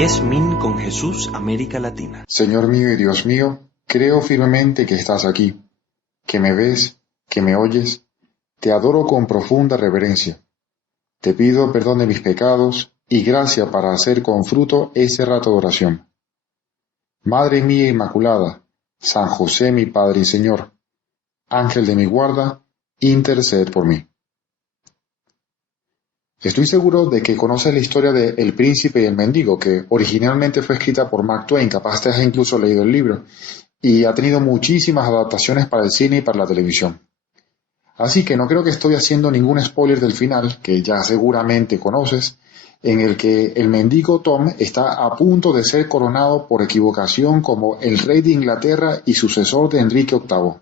10 Min con Jesús, América Latina. Señor mío y Dios mío, creo firmemente que estás aquí, que me ves, que me oyes. Te adoro con profunda reverencia. Te pido perdón de mis pecados y gracia para hacer con fruto ese rato de oración. Madre mía Inmaculada, San José mi Padre y Señor, Ángel de mi guarda, interced por mí. Estoy seguro de que conoces la historia de El Príncipe y el Mendigo, que originalmente fue escrita por Mark Twain, capaz te has incluso leído el libro, y ha tenido muchísimas adaptaciones para el cine y para la televisión. Así que no creo que estoy haciendo ningún spoiler del final, que ya seguramente conoces, en el que el mendigo Tom está a punto de ser coronado por equivocación como el rey de Inglaterra y sucesor de Enrique VIII.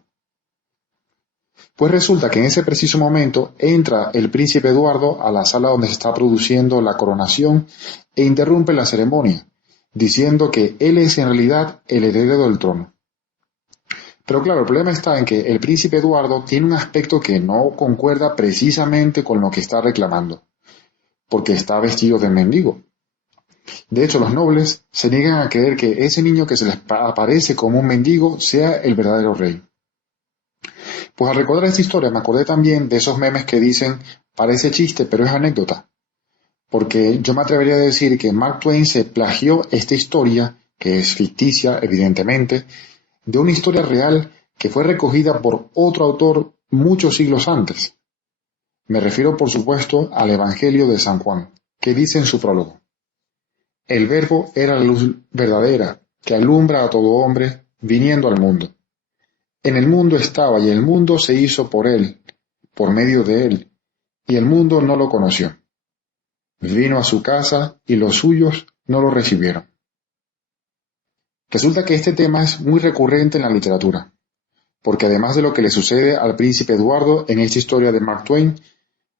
Pues resulta que en ese preciso momento entra el príncipe Eduardo a la sala donde se está produciendo la coronación e interrumpe la ceremonia, diciendo que él es en realidad el heredero del trono. Pero claro, el problema está en que el príncipe Eduardo tiene un aspecto que no concuerda precisamente con lo que está reclamando, porque está vestido de mendigo. De hecho, los nobles se niegan a creer que ese niño que se les aparece como un mendigo sea el verdadero rey. Pues al recordar esta historia me acordé también de esos memes que dicen parece chiste pero es anécdota, porque yo me atrevería a decir que Mark Twain se plagió esta historia, que es ficticia evidentemente, de una historia real que fue recogida por otro autor muchos siglos antes. Me refiero por supuesto al Evangelio de San Juan, que dice en su prólogo: el Verbo era la luz verdadera que alumbra a todo hombre viniendo al mundo. En el mundo estaba y el mundo se hizo por él, por medio de él, y el mundo no lo conoció. Vino a su casa y los suyos no lo recibieron. Resulta que este tema es muy recurrente en la literatura, porque además de lo que le sucede al príncipe Eduardo en esta historia de Mark Twain,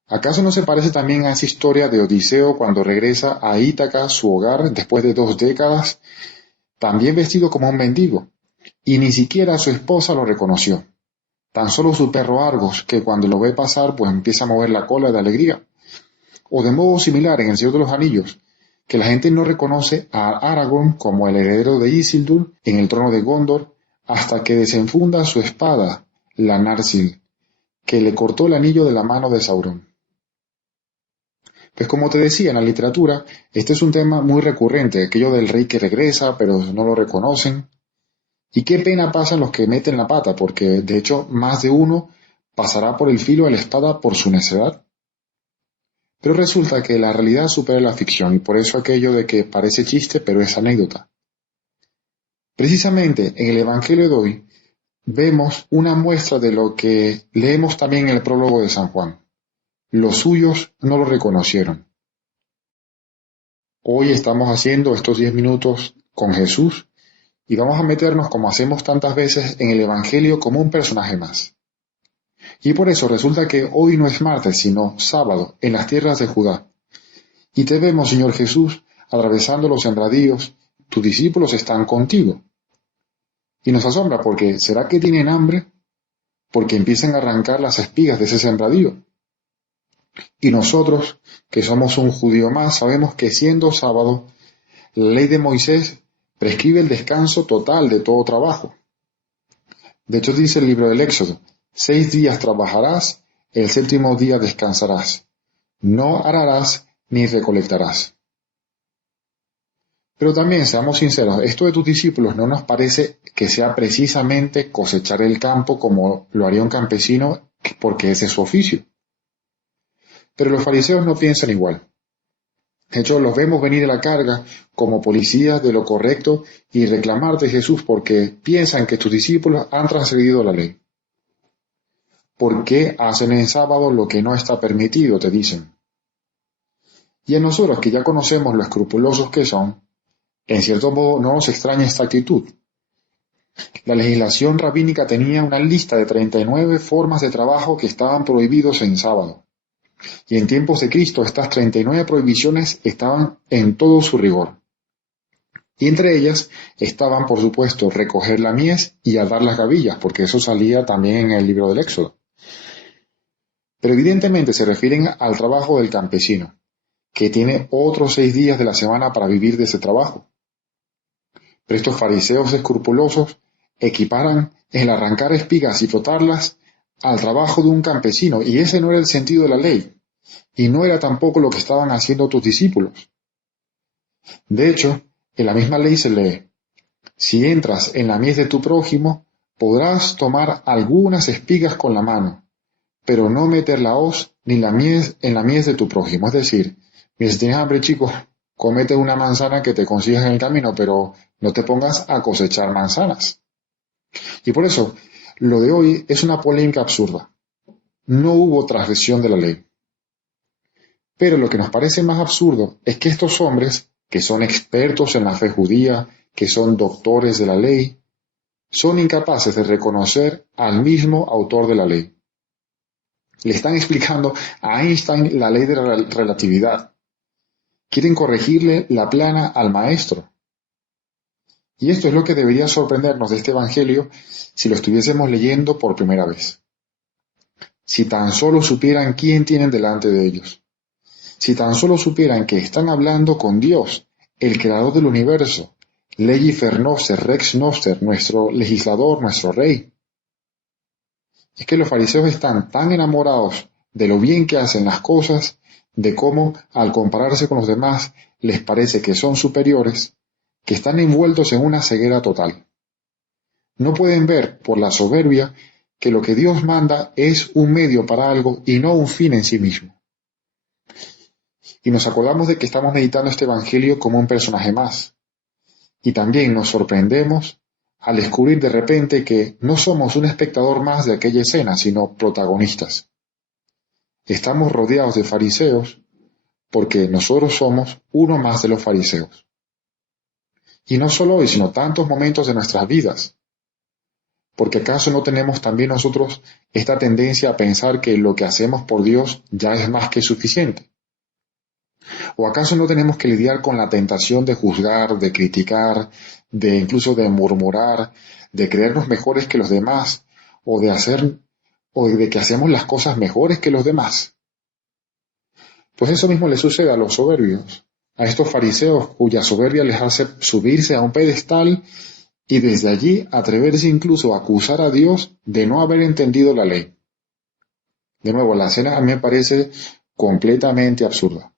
¿acaso no se parece también a esa historia de Odiseo cuando regresa a Ítaca, su hogar, después de 2 décadas, también vestido como un mendigo? Y ni siquiera su esposa lo reconoció. Tan solo su perro Argos, que cuando lo ve pasar, pues empieza a mover la cola de alegría. O de modo similar en El Señor de los Anillos, que la gente no reconoce a Aragorn como el heredero de Isildur en el trono de Gondor, hasta que desenfunda su espada, la Narsil, que le cortó el anillo de la mano de Sauron. Pues como te decía, en la literatura, este es un tema muy recurrente, aquello del rey que regresa, pero no lo reconocen. Y qué pena pasan los que meten la pata, porque de hecho más de uno pasará por el filo de la espada por su necedad. Pero resulta que la realidad supera la ficción, y por eso aquello de que parece chiste, pero es anécdota. Precisamente en el Evangelio de hoy vemos una muestra de lo que leemos también en el prólogo de San Juan. Los suyos no lo reconocieron. Hoy estamos haciendo estos 10 minutos con Jesús, y vamos a meternos, como hacemos tantas veces, en el Evangelio como un personaje más. Y por eso resulta que hoy no es martes, sino sábado, en las tierras de Judá. Y te vemos, Señor Jesús, atravesando los sembradíos, tus discípulos están contigo. Y nos asombra porque, ¿será que tienen hambre? Porque empiezan a arrancar las espigas de ese sembradío. Y nosotros, que somos un judío más, sabemos que siendo sábado, la ley de Moisés prescribe el descanso total de todo trabajo. De hecho dice el libro del Éxodo: 6 días trabajarás, el 7º día descansarás. No ararás ni recolectarás. Pero también, seamos sinceros, esto de tus discípulos no nos parece que sea precisamente cosechar el campo como lo haría un campesino, porque ese es su oficio. Pero los fariseos no piensan igual. De hecho, los vemos venir a la carga como policías de lo correcto y reclamarte, Jesús, porque piensan que tus discípulos han transgredido la ley. ¿Por qué hacen en sábado lo que no está permitido?, te dicen. Y a nosotros, que ya conocemos lo escrupulosos que son, en cierto modo no nos extraña esta actitud. La legislación rabínica tenía una lista de 39 formas de trabajo que estaban prohibidos en sábado. Y en tiempos de Cristo estas 39 prohibiciones estaban en todo su rigor. Y entre ellas estaban, por supuesto, recoger la mies y atar las gavillas, porque eso salía también en el libro del Éxodo. Pero evidentemente se refieren al trabajo del campesino, que tiene otros 6 días de la semana para vivir de ese trabajo. Pero estos fariseos escrupulosos equiparan el arrancar espigas y frotarlas al trabajo de un campesino, y ese no era el sentido de la ley, y no era tampoco lo que estaban haciendo tus discípulos. De hecho, en la misma ley se lee: si entras en la mies de tu prójimo, podrás tomar algunas espigas con la mano, pero no meter la hoz ni la mies en la mies de tu prójimo. Es decir, si tienes hambre, chico, cómete una manzana que te consigas en el camino, pero no te pongas a cosechar manzanas. Y por eso, lo de hoy es una polémica absurda. No hubo transgresión de la ley. Pero lo que nos parece más absurdo es que estos hombres, que son expertos en la fe judía, que son doctores de la ley, son incapaces de reconocer al mismo autor de la ley. Le están explicando a Einstein la ley de la relatividad. Quieren corregirle la plana al maestro. Y esto es lo que debería sorprendernos de este evangelio si lo estuviésemos leyendo por primera vez. Si tan solo supieran quién tienen delante de ellos. Si tan solo supieran que están hablando con Dios, el creador del universo, Legifer Noster, Rex Noster, nuestro legislador, nuestro rey. Es que los fariseos están tan enamorados de lo bien que hacen las cosas, de cómo, al compararse con los demás, les parece que son superiores, que están envueltos en una ceguera total. No pueden ver, por la soberbia, que lo que Dios manda es un medio para algo y no un fin en sí mismo. Y nos acordamos de que estamos meditando este evangelio como un personaje más. Y también nos sorprendemos al descubrir de repente que no somos un espectador más de aquella escena, sino protagonistas. Estamos rodeados de fariseos porque nosotros somos uno más de los fariseos. Y no solo hoy, sino tantos momentos de nuestras vidas. Porque ¿acaso no tenemos también nosotros esta tendencia a pensar que lo que hacemos por Dios ya es más que suficiente? ¿O acaso no tenemos que lidiar con la tentación de juzgar, de criticar, de incluso de murmurar, de creernos mejores que los demás, o de que hacemos las cosas mejores que los demás? Pues eso mismo le sucede a los soberbios, a estos fariseos cuya soberbia les hace subirse a un pedestal y desde allí atreverse incluso a acusar a Dios de no haber entendido la ley. De nuevo, la escena a mí me parece completamente absurda.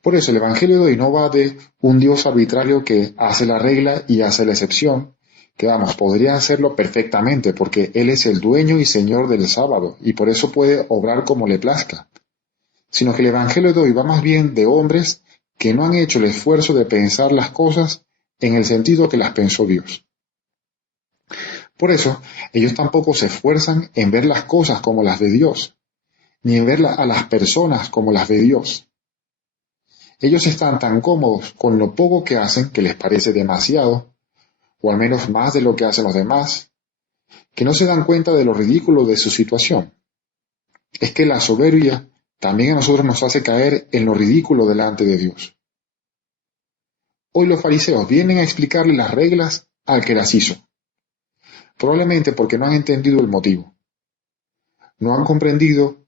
Por eso el Evangelio de hoy no va de un Dios arbitrario que hace la regla y hace la excepción, que vamos, podría hacerlo perfectamente porque Él es el dueño y señor del sábado y por eso puede obrar como le plazca, sino que el Evangelio de hoy va más bien de hombres que no han hecho el esfuerzo de pensar las cosas en el sentido que las pensó Dios. Por eso, ellos tampoco se esfuerzan en ver las cosas como las ve Dios, ni en ver a las personas como las ve Dios. Ellos están tan cómodos con lo poco que hacen, que les parece demasiado, o al menos más de lo que hacen los demás, que no se dan cuenta de lo ridículo de su situación. Es que la soberbia también a nosotros nos hace caer en lo ridículo delante de Dios. Hoy los fariseos vienen a explicarle las reglas al que las hizo, probablemente porque no han entendido el motivo. No han comprendido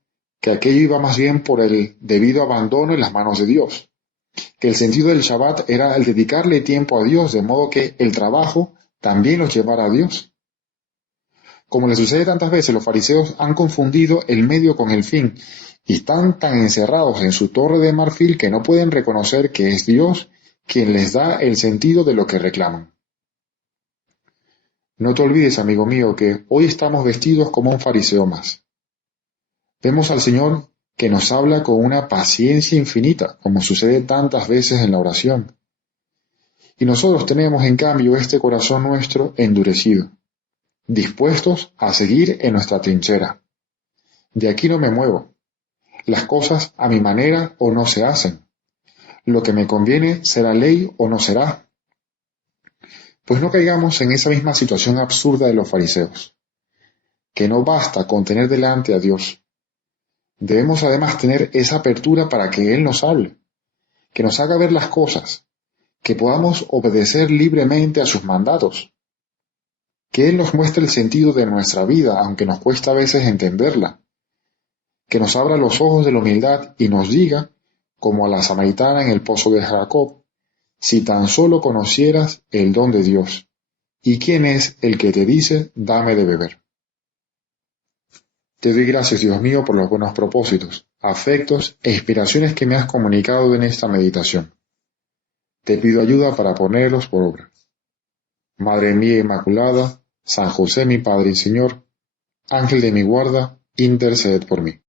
que aquello iba más bien por el debido abandono en las manos de Dios, que el sentido del Shabbat era el dedicarle tiempo a Dios, de modo que el trabajo también los llevara a Dios. Como les sucede tantas veces, los fariseos han confundido el medio con el fin y están tan encerrados en su torre de marfil que no pueden reconocer que es Dios quien les da el sentido de lo que reclaman. No te olvides, amigo mío, que hoy estamos vestidos como un fariseo más. Vemos al Señor que nos habla con una paciencia infinita, como sucede tantas veces en la oración. Y nosotros tenemos, en cambio, este corazón nuestro endurecido, dispuestos a seguir en nuestra trinchera. De aquí no me muevo. Las cosas a mi manera o no se hacen. Lo que me conviene será ley o no será. Pues no caigamos en esa misma situación absurda de los fariseos, que no basta con tener delante a Dios. Debemos además tener esa apertura para que Él nos hable, que nos haga ver las cosas, que podamos obedecer libremente a sus mandatos, que Él nos muestre el sentido de nuestra vida, aunque nos cuesta a veces entenderla, que nos abra los ojos de la humildad y nos diga como a la samaritana en el pozo de Jacob, si tan solo conocieras el don de Dios, y quién es el que te dice, dame de beber. Te doy gracias, Dios mío, por los buenos propósitos, afectos e inspiraciones que me has comunicado en esta meditación. Te pido ayuda para ponerlos por obra. Madre mía Inmaculada, San José mi Padre y Señor, Ángel de mi guarda, interceded por mí.